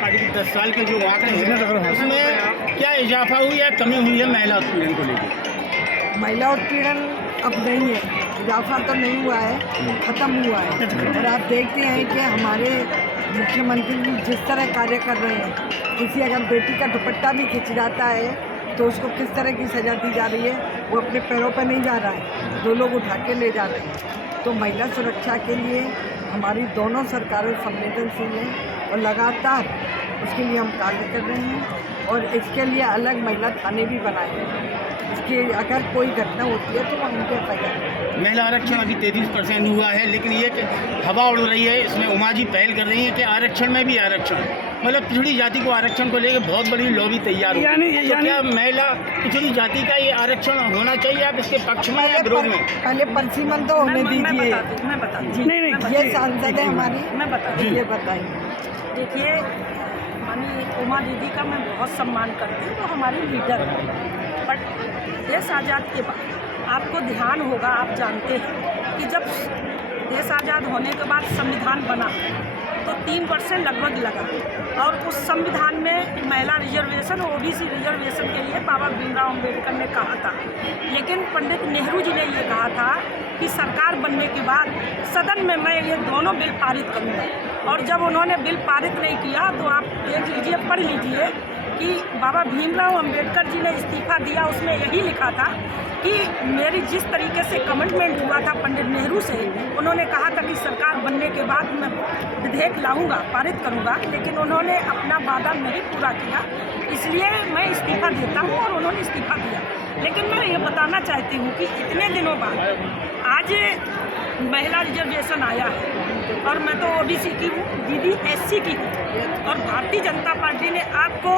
Party के 10 साल के जो आंकड़े हैं उसमें क्या इजाफा हुई या कमी हुई है महिला उत्पीड़न को लेकर? महिला उत्पीड़न अब नहीं है, इजाफा तो नहीं हुआ है, ख़त्म हुआ है। और आप देखते हैं कि हमारे मुख्यमंत्री जी जिस तरह कार्य कर रहे हैं, किसी अगर बेटी का दुपट्टा भी खिंच जाता है तो उसको किस तरह की सज़ा दी जा रही है, वो अपने पैरों पर नहीं जा रहा है, 2 लोग उठा के ले जा रहे हैं। तो महिला सुरक्षा के लिए हमारी दोनों सरकारें संवेदनशील हैं और लगातार उसके लिए हम कार्य कर रहे हैं और इसके लिए अलग महिला थाने भी बनाए हैं। इसके अगर कोई घटना होती है तो हम उनके एफ महिला आरक्षण अभी 33% हुआ है, लेकिन ये कि हवा उड़ रही है, इसमें उमा जी पहल कर रही है कि आरक्षण में भी आरक्षण, मतलब पिछड़ी जाति को आरक्षण को लेकर बहुत बड़ी लॉबी तैयार है। तो क्या महिला पिछड़ी जाति का ये आरक्षण होना चाहिए? आप इसके पक्ष में या विरोध में? पहले परसीमन तो होने दीजिए। मैं बता नहीं, ये सांसद है हमारी, मैं बता ये बताइए। देखिए, माननीय उमा दीदी का मैं बहुत सम्मान करती हूँ, वो हमारी लीडर है। बट देश आज़ाद के बाद आपको ध्यान होगा, आप जानते हैं कि जब देश आज़ाद होने के बाद संविधान बना तो 3% लगभग लगा और उस संविधान में महिला रिजर्वेशन और ओबीसी रिजर्वेशन के लिए बाबा भीमराव अम्बेडकर ने कहा था। लेकिन पंडित नेहरू जी ने ये कहा था कि सरकार बनने के बाद सदन में मैं ये दोनों बिल पारित करूँगा। और जब उन्होंने बिल पारित नहीं किया तो आप देख लीजिए, पढ़ लीजिए कि बाबा भीमराव अम्बेडकर जी ने इस्तीफा दिया, उसमें यही लिखा था कि मेरी जिस तरीके से कमिटमेंट हुआ था पंडित नेहरू से, उन्होंने कहा था कि सरकार बनने के बाद मैं विधेयक लाऊंगा, पारित करूंगा, लेकिन उन्होंने अपना वादा नहीं पूरा किया, इसलिए मैं इस्तीफा देता हूं और उन्होंने इस्तीफा दिया। लेकिन मैं ये बताना चाहती हूँ कि इतने दिनों बाद आज महिला रिजर्वेशन आया है और मैं तो ओबीसी की हूँ, दीदी एससी की हूँ और भारतीय जनता पार्टी ने आपको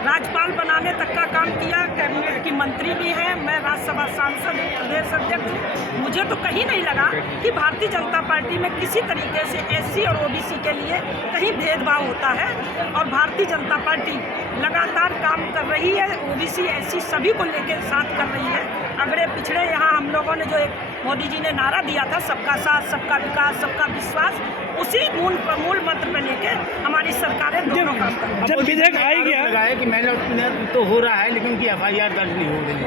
राज्यपाल बनाने तक का काम किया, कैबिनेट की मंत्री भी हैं, मैं राज्यसभा सांसद प्रदेश अध्यक्ष। मुझे तो कहीं नहीं लगा कि भारतीय जनता पार्टी में किसी तरीके से एससी और ओबीसी के लिए कहीं भेदभाव होता है और भारतीय जनता पार्टी लगातार काम कर रही है, ओबीसी एससी सभी को लेकर साथ कर रही है। अगड़े पिछड़े यहाँ हम लोगों ने जो एक मोदी जी ने नारा दिया था, सबका साथ सबका विकास सबका विश्वास, उसी मूल मंत्र में लेके हमारी सरकारें दोनों काम कर रही हैं। जब विधेयक आ ही गया है कि महिला उत्पीड़न तो हो रहा है, लेकिन उनकी एफआईआर दर्ज नहीं हो रही है,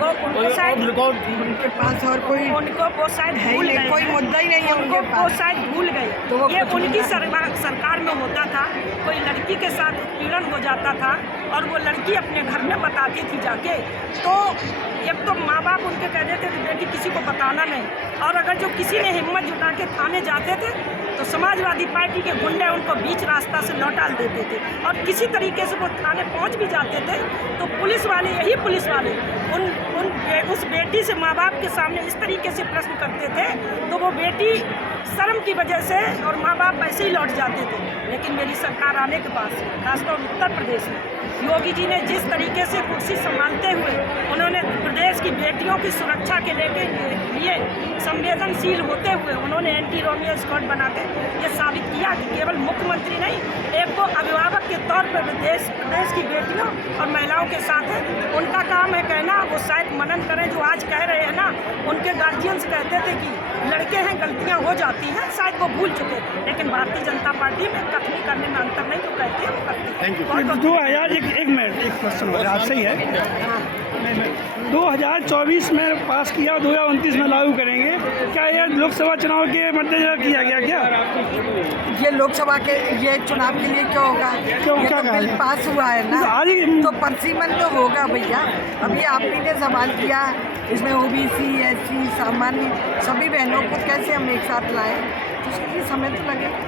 उनको पास और कोई उनको वो शायद भूल गए, कोई मुद्दा ही नहीं है उनके वो पास, शायद भूल गए। तो ये उनकी सरकार में होता था, कोई लड़की के साथ उत्पीड़न हो जाता था और वो लड़की अपने घर में बताती थी जाके, तो एक तो माँ बाप उनके कह देते थे बेटी किसी को बताना नहीं, और अगर जो किसी ने हिम्मत जुटा के थाने जाते थे तो समाजवादी पार्टी के गुंडे उनको बीच रास्ता से लौटा देते थे और किसी तरीके से वो थाने पहुंच भी जाते थे तो पुलिस वाले, यही पुलिस वाले उस बेटी से माँ बाप के सामने इस तरीके से प्रश्न करते थे तो वो बेटी शर्म की वजह से और माँ बाप ऐसे ही लौट जाते थे। लेकिन मेरी सरकार आने के बाद खासतौर उत्तर प्रदेश में योगी जी ने जिस तरीके से कुर्सी संभालते हुए उन्होंने प्रदेश की बेटियों की सुरक्षा के लिए संवेदनशील होते हुए उन्होंने एंटी रोमियो स्क्वाड बनाते ये साबित किया कि केवल मुख्यमंत्री नहीं, एक को अभिभावक के तौर पर प्रदेश की बेटियों और महिलाओं के साथ है। उनका काम है कहना, वो शायद मनन करें जो आज कह रहे हैं ना, उनके गार्जियंस कहते थे कि लड़के हैं गलतियां हो जाती हैं, शायद वो भूल चुके, लेकिन भारतीय जनता पार्टी में कथनी करने में अंतर नहीं, जो कहती है वो करती है। Thank you. एक मिनट, एक क्वेश्चन हो रहा है आपसे ही है। 2024 में पास किया, 2029 में लागू करेंगे, क्या ये लोकसभा चुनाव के मद्देनजर किया गया क्या? ये लोकसभा के ये चुनाव के लिए क्यों होगा? क्यों, ये क्या तो कहा बिल है? पास हुआ है ना, आज तो परसीमन तो होगा भैया। अभी आप ही ने सवाल किया, इसमें ओबीसी एससी सामान्य सभी बहनों को कैसे हम एक साथ लाएं, तो उसके लिए समय तो लगेगा।